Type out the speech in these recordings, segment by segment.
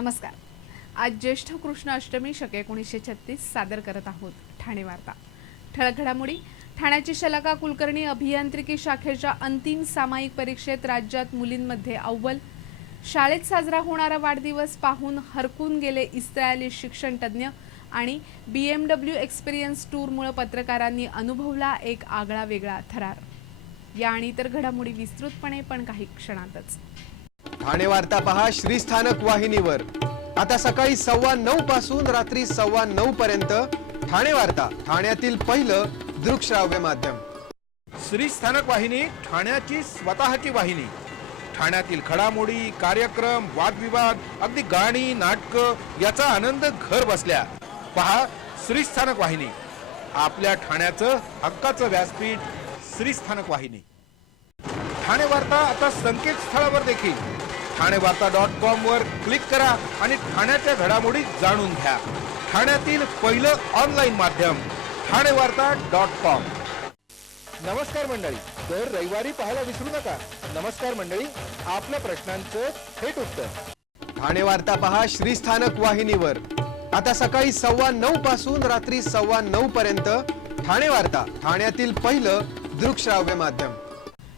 नमस्कार। आज ज्येष्ठ कृष्ण अष्टमी शके 1936 सादर करत आहोत ठाणे वार्ता। ठळक घडामोडी। ठाण्याची शलाका कुलकर्णी अभियांत्रिकी शाखेच्या अंतिम सामायिक परीक्षेत राज्यात मुलींमध्ये अव्वल। शाळेत साजरा होणारा वाढदिवस पाहून हरकून गेले इस्रायली शिक्षण तज्ञ आणि BMW एक्सपिरियन्स टूरमुळे पत्रकारांनी अनुभवला एक आगळा वेगळा थरार। या आणि इतर घडामोडी विस्तृतपणे पण काही क्षणातच। ठाणे वार्ता पहा श्रीस्थानक वाहिनीवर। आता सकाळी 9:15 पासून रात्री 9:15 पर्यंत ठाणे वार्ता, ठाण्यातील पहिलं दृकश्राव्य माध्यम। श्रीस्थानक वाहिनी ठाण्याची स्वतःची वाहिनी। ठाण्यातील घडामोडी, कार्यक्रम, वादविवाद, अगदी गाणी, नाटक याचा आनंद घर बसल्या पहा श्रीस्थानक वाहिनी। आपल्या ठाण्याचं हक्काचं व्यासपीठ श्रीस्थानक वाहिनी। ठाणे वार्ता आता संकेतस्थळावर देखील ठाणेवार्ता.com वर क्लिक करा आणि ठाण्याच्या घडामोडी जाणून घ्या। ठाण्यातील पहिलं ऑनलाईन माध्यम ठाणेवार्ता.com। नमस्कार मंडळी, दर रविवारी पाहायला विसरू नका। नमस्कार मंडळी, आपल्या प्रश्नांचं थेट उत्तर। ठाणे वार्ता पहा श्रीस्थानक वाहिनीवर। आता सकाळी 9:15 पासून रात्री 9:15 पर्यंत ठाणे वार्ता, ठाण्यातील पहिलं दृकश्राव्य माध्यम।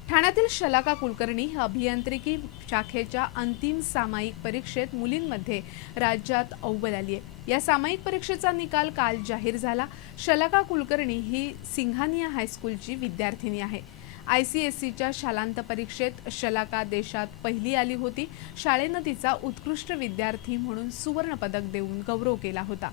ठाण्यातील शलाका कुलकर्णी अभियांत्रिकी शाखेच्या अंतिम सामायिक परीक्षेत मुलींमध्ये राज्यात अव्वल आली आहे। या सामायिक परीक्षेचा निकाल काल जाहीर झाला। शलाका कुलकर्णी ही सिंघानिया हायस्कूलची विद्यार्थिनी आहे। ICSEच्या शालांत परीक्षेत शलाका देशात पहिली आली होती। शाळेनं तिचा उत्कृष्ट विद्यार्थी म्हणून सुवर्ण पदक देऊन गौरव केला होता।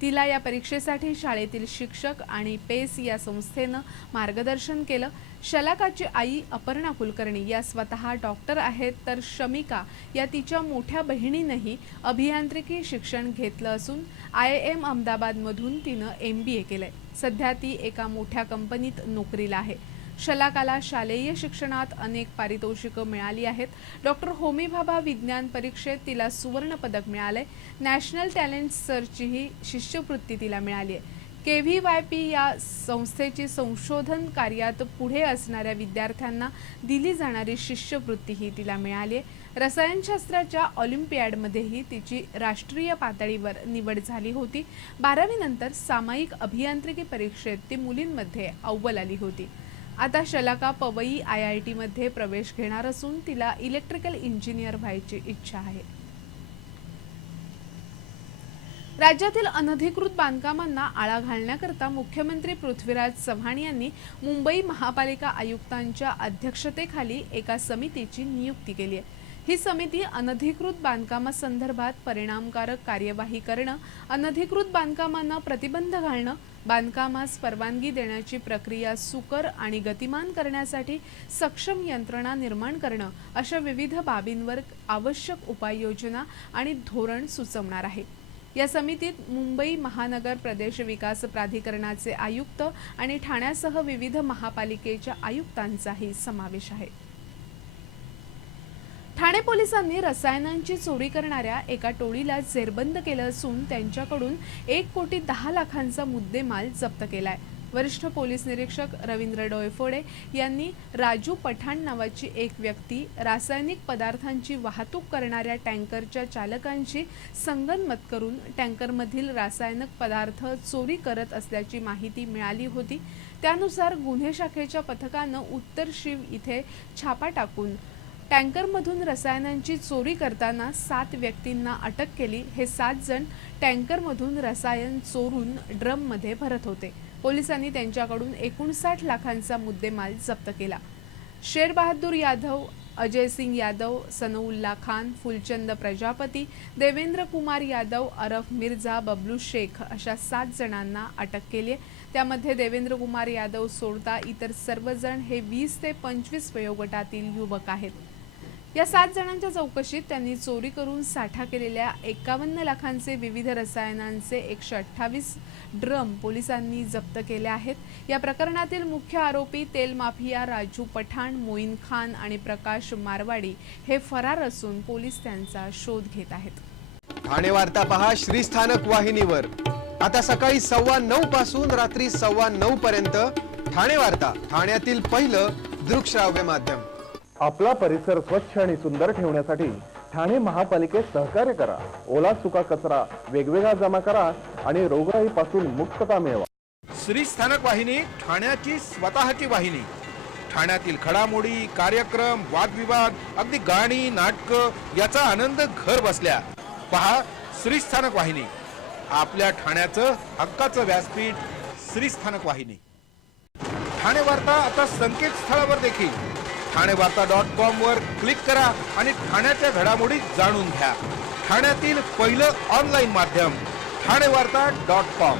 तिला या परीक्षेसाठी शाळेतील शिक्षक आणि पेस या संस्थेनं मार्गदर्शन केलं। शलाकाची आई अपर्णा कुलकर्णी या स्वतः डॉक्टर आहेत, तर शमिका या तिच्या मोठ्या बहिणीनंही अभियांत्रिकी शिक्षण घेतलं असून IIM अहमदाबादमधून तिनं MBA केलंय। सध्या ती एका मोठ्या कंपनीत नोकरीला आहे। शलाकाला शालेय शिक्षणात अनेक पारितोषिकं मिळाली आहेत। डॉक्टर होमी भाभा विज्ञान परीक्षेत तिला सुवर्ण पदक मिळाले। नॅशनल टॅलेंट सर्चची शिष्यवृत्ती तिला मिळाली आहे। KVYP या संस्थेची संशोधन कार्यात पुढे असणाऱ्या विद्यार्थ्यांना दिली जाणारी शिष्यवृत्तीही तिला मिळाली आहे। रसायनशास्त्राच्या ऑलिम्पियाडमध्येही तिची राष्ट्रीय पातळीवर निवड झाली होती। 12वी नंतर सामायिक अभियांत्रिकी परीक्षेत ती मुलींमध्ये अव्वल आली होती। आता शलाका पवई IIT मध्ये प्रवेश घेणार असून तिला इलेक्ट्रिकल इंजिनियर व्हायची इच्छा आहे। राज्यातील अनधिकृत बांधकामांना आळा घालण्याकरता मुख्यमंत्री पृथ्वीराज चव्हाण यांनी मुंबई महापालिका आयुक्तांच्या अध्यक्षतेखाली एका समितीची नियुक्ती केली आहे। ही समिती अनधिकृत बांधकामासंदर्भात परिणामकारक कार्यवाही करणं, अनधिकृत बांधकामांना प्रतिबंध घालणं, बांधकामास परवानगी देण्याची प्रक्रिया सुकर आणि गतिमान करण्यासाठी सक्षम यंत्रणा निर्माण करणं अशा विविध बाबींवर आवश्यक उपाययोजना आणि धोरण सुचवणार आहे। या समितीत मुंबई महानगर प्रदेश विकास प्राधिकरणाचे आयुक्त आणि ठाण्यासह विविध महापालिकेच्या आयुक्तांचाही समावेश आहे। ठाणे पोलिसांनी रसायनांची चोरी करणाऱ्या एका टोळीला जेरबंद केलं असून त्यांच्याकडून 1,10,00,000चा मुद्देमाल जप्त केलाय। वरिष्ठ पोलीस निरीक्षक रवींद्र डोयफोडे यांनी राजू पठाण नावाची एक व्यक्ती रासायनिक पदार्थांची वाहतूक करणाऱ्या टँकरच्या चालकांची संगनमत करून टँकरमधील रासायनिक पदार्थ चोरी करत असल्याची माहिती मिळाली होती। त्यानुसार गुन्हे शाखेच्या पथकानं उत्तर शीव इथे छापा टाकून टँकरमधून रसायनांची चोरी करताना 7 व्यक्तींना अटक केली। हे 7 जण टँकरमधून रसायन चोरून ड्रममध्ये भरत होते। पोलिसांनी त्यांच्याकडून 59 लाखांचा मुद्देमाल जप्त केला। शेर बहादूर यादव, अजय सिंग यादव, सनउल्ला खान, फुलचंद प्रजापती, देवेंद्र कुमार यादव, अरफ मिर्झा, बबलू शेख अशा 7 जणांना अटक केली आहे। त्यामध्ये देवेंद्र कुमार यादव सोडता इतर सर्वजण हे 20 ते 25 वयोगटातील युवक आहेत। या 7 जणांच्या चौकशीत त्यांनी चोरी करून साठा केलेल्या 51 लाखांचे विविध रसायनांचे 128 ड्रम पोलिसांनी जप्त केले आहेत। या प्रकरणातील मुख्य आरोपी तेल माफिया राजू पठाण, मोईन खान आणि प्रकाश मारवाडी हे फरार असून पोलीस त्यांचा शोध घेत आहेत। ठाणे वार्ता पहा श्रीस्थानक वाहिनीवर। आता सकाळी 9:15 पासून रात्री 9:15 पर्यंत ठाणे वार्ता, ठाण्यातील पहिलं दृकश्राव्य माध्यम। आपला परिसर स्वच्छ आणि सुंदर ठेवण्यासाठी ठाणे महापालिकेत सहकार्य करा. ओला सुका कचरा वेगवेगळा जमा करा आणि रोगराईपासून मुक्तता मिळवा. श्री स्थानक वाहिनी ठाण्याची स्वतःची वाहिनी. ठाण्यातील घडामोडी, कार्यक्रम, वादविवाद, अगदी गाणी, नाटकं याचा आनंद घर बसल्या. पहा श्री स्थानक वाहिनी, आपल्या ठाण्याचं हक्काचं व्यासपीठ. श्री स्थानक वाहिनी. ठाणे वार्ता आता संकेतस्थळावर देखील ठाणेवार्ता.com वर क्लिक करा आणि ठाण्याच्या घडामोडी जाणून घ्या. ठाण्यातील पहिलं ऑनलाईन माध्यम ठाणेवार्ता.com.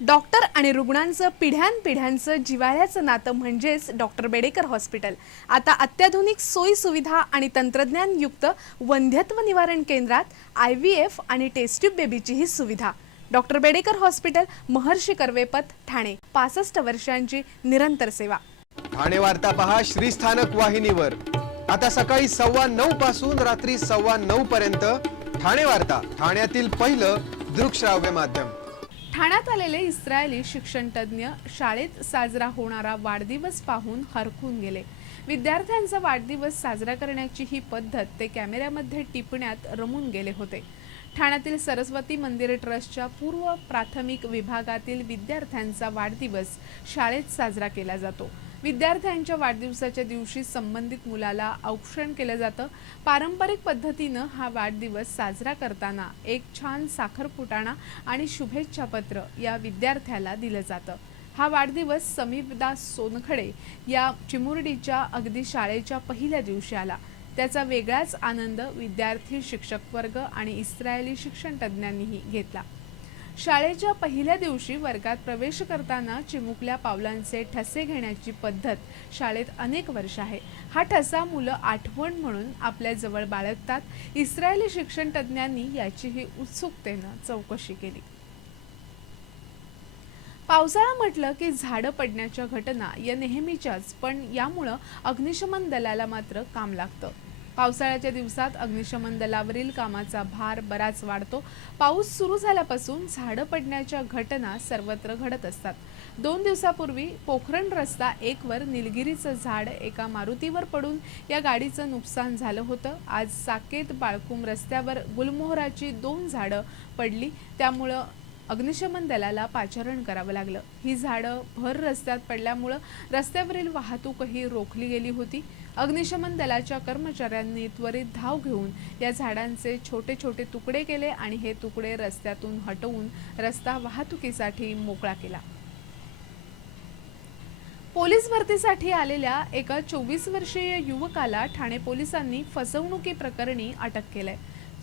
डॉक्टर आणि रुग्णांचं पिढ्यानपिढ्यांचं जिव्हाळ्याचं नातं म्हणजेच डॉक्टर बेडेकर हॉस्पिटल. आता अत्याधुनिक सोयी सुविधा आणि तंत्रज्ञानयुक्त वंध्यत्व निवारण केंद्रात IVF आणि टेस्ट ट्यूब बेबीचीही सुविधा. डॉक्टर बेडेकर हॉस्पिटल, महर्षी कर्वेपथ, ठाणे. 65 वर्षांची निरंतर सेवा. ठाणे वार्ता पहा श्रीस्थानक वाहिनीवर. आता सकाळी 9:15 पासून रात्री 9:15 पर्यंत. ठाणे वार्ता, ठाण्यातील पहिलं दृकश्राव्य माध्यम. ठाण्यात आलेले इस्रायली शिक्षणतज्ज्ञ शाळेत साजरा होणारा वाढदिवस पाहून हरखून गेले. विद्यार्थ्यांचा वाढदिवस साजरा करण्याची ही पद्धत ते कॅमेऱ्यामध्ये टिपण्यात रमून गेले होते. ठाण्यातील सरस्वती मंदिर ट्रस्टच्या पूर्व प्राथमिक विभागातील विद्यार्थ्यांचा वाढदिवस शाळेत साजरा केला जातो. विद्यार्थ्यांच्या वाढदिवसाच्या दिवशी संबंधित मुलाला औक्षण केलं जातं. पारंपरिक पद्धतीनं हा वाढदिवस साजरा करताना एक छान साखरपुटाणा आणि शुभेच्छा पत्र या विद्यार्थ्याला दिलं जातं. हा वाढदिवस समीपदास सोनखडे या चिमुरडीच्या अगदी शाळेच्या पहिल्या दिवशी आला. त्याचा वेगळाच आनंद विद्यार्थी, शिक्षक वर्ग आणि इस्रायली शिक्षणतज्ज्ञांनीही घेतला. शाळेच्या पहिल्या दिवशी वर्गात प्रवेश करताना चिमुकल्या पावलांचे ठसे घेण्याची पद्धत शाळेत अनेक वर्ष आहे. हा ठसा मुलं आठवण म्हणून आपल्या जवळ बाळगतात. इस्रायली शिक्षणतज्ज्ञांनी याचीही उत्सुकतेनं चौकशी केली. पावसाळा म्हटलं की झाडं पडण्याच्या घटना या नेहमीच्याच, पण यामुळं अग्निशमन दलाला मात्र काम लागतं. पावसाळ्याच्या दिवसात अग्निशमन दलावरील कामाचा भार बराच वाढतो. पाऊस सुरू झाल्यापासून झाडं पडण्याच्या घटना सर्वत्र घडत असतात. 2 दिवसापूर्वी पोखरण रस्ता 1 वर निलगिरीचं झाड एका मारुतीवर पडून या गाडीचं नुकसान झालं होतं. आज साकेत बाळकुम रस्त्यावर गुलमोहराची 2 झाडं पडली, त्यामुळं अग्निशमन दलाला पाचारण करावं लागलं. ही झाडं भर रस्त्यात पडल्यामुळं रस्त्यावरील वाहतूकही रोखली गेली होती. अग्निशमन दलाच्या कर्मचाऱ्यांनी त्वरित धाव घेऊन या झाडांचे छोटे छोटे तुकडे केले आणि हे तुकडे रस्त्यातून हटवून रस्ता वाहतुकीसाठी मोकळा केला. पोलीस भरतीसाठी आलेल्या एका 24 वर्षीय युवकाला ठाणे पोलिसांनी फसवणुकीप्रकरणी अटक केलंय.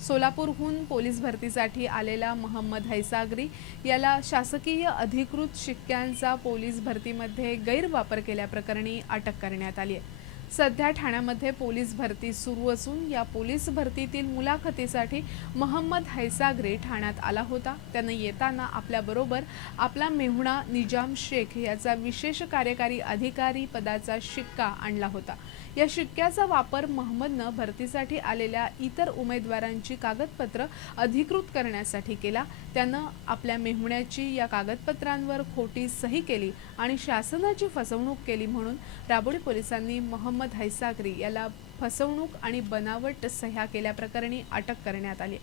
सोलापूरहून पोलीस भरतीसाठी आलेला मोहम्मद हैसागरी याला शासकीय अधिकृत शिक्क्यांचा पोलीस भरतीमध्ये गैरवापर केल्याप्रकरणी अटक करण्यात आली आहे. सध्या ठाण्यामध्ये पोलीस भरती सुरू असून या पोलीस भरतीतील मुलाखतीसाठी मोहम्मद हैसागरी ठाण्यात आला होता. त्यानं येताना आपल्याबरोबर आपला मेहुणा निजाम शेख याचा विशेष कार्यकारी अधिकारी पदाचा शिक्का आणला होता. या शिक्क्याचा वापर मोहम्मदनं भरतीसाठी आलेल्या इतर उमेदवारांची कागदपत्र अधिकृत करण्यासाठी केला. त्यानं आपल्या मेहुण्याची या कागदपत्रांवर खोटी सही केली आणि शासनाची फसवणूक केली म्हणून राबोडी पोलिसांनी मोहम्मद हैसागरी याला फसवणूक आणि बनावट सह्या केल्याप्रकरणी अटक करण्यात आली.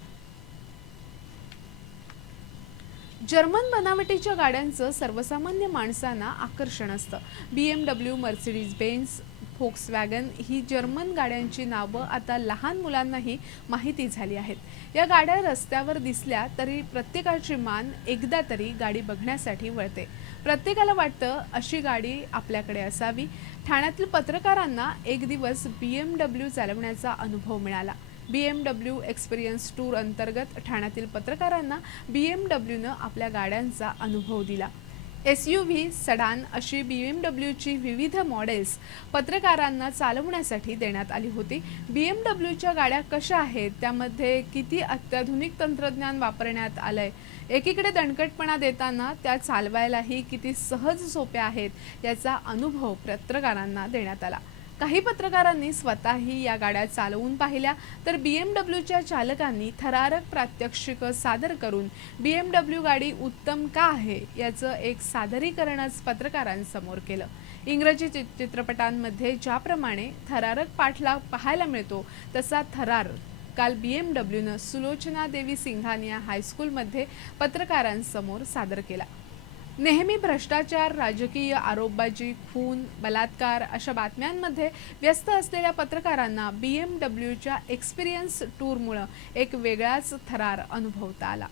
जर्मन बनावटीच्या गाड्यांचं सर्वसामान्य माणसांना आकर्षण असतं. BMW, मर्सिडीज बेन्झ, फोक्सवॅगन ही जर्मन गाड्यांची नावं आता लहान मुलांनाही माहिती झाली आहेत. या गाड्या रस्त्यावर दिसल्या तरी प्रत्येकाची मान एकदा तरी गाडी बघण्यासाठी वळते. प्रत्येकाला वाटतं अशी गाडी आपल्याकडे असावी. ठाण्यातील पत्रकारांना एक दिवस BMW चालवण्याचा अनुभव मिळाला. BMW एक्सपिरियन्स टूर अंतर्गत ठाण्यातील पत्रकारांना BMWनं आपल्या गाड्यांचा अनुभव दिला. SUV, सडान अशी BMWची विविध मॉडेल्स पत्रकारांना चालवण्यासाठी देण्यात आली होती. BMWच्या गाड्या कशा आहेत, त्यामध्ये किती अत्याधुनिक तंत्रज्ञान वापरण्यात आलंय, एकीकडे दणकटपणा देताना त्या चालवायलाही किती सहज सोप्या आहेत याचा अनुभव पत्रकारांना देण्यात आला. काही पत्रकारांनी स्वतःही या गाड्या चालवून पाहिल्या तर BMWच्या चालकांनी थरारक प्रात्यक्षिक सादर करून BMW गाडी उत्तम का आहे याचं एक सादरीकरणच पत्रकारांसमोर केलं. इंग्रजी चित्रपटांमध्ये ज्याप्रमाणे थरारक पाठलाग पाहायला मिळतो तसा थरार काल BMWनं सुलोचना देवी सिंघानिया हायस्कूलमध्ये पत्रकारांसमोर सादर केला. नेहमी भ्रष्टाचार, राजकीय आरोपबाजी, खून, बलात्कार अशा बातम्यांमध्ये व्यस्त असलेल्या पत्रकारांना BMWच्या एक्सपिरियन्स टूरमुळे एक वेगळाच थरार अनुभवता आला.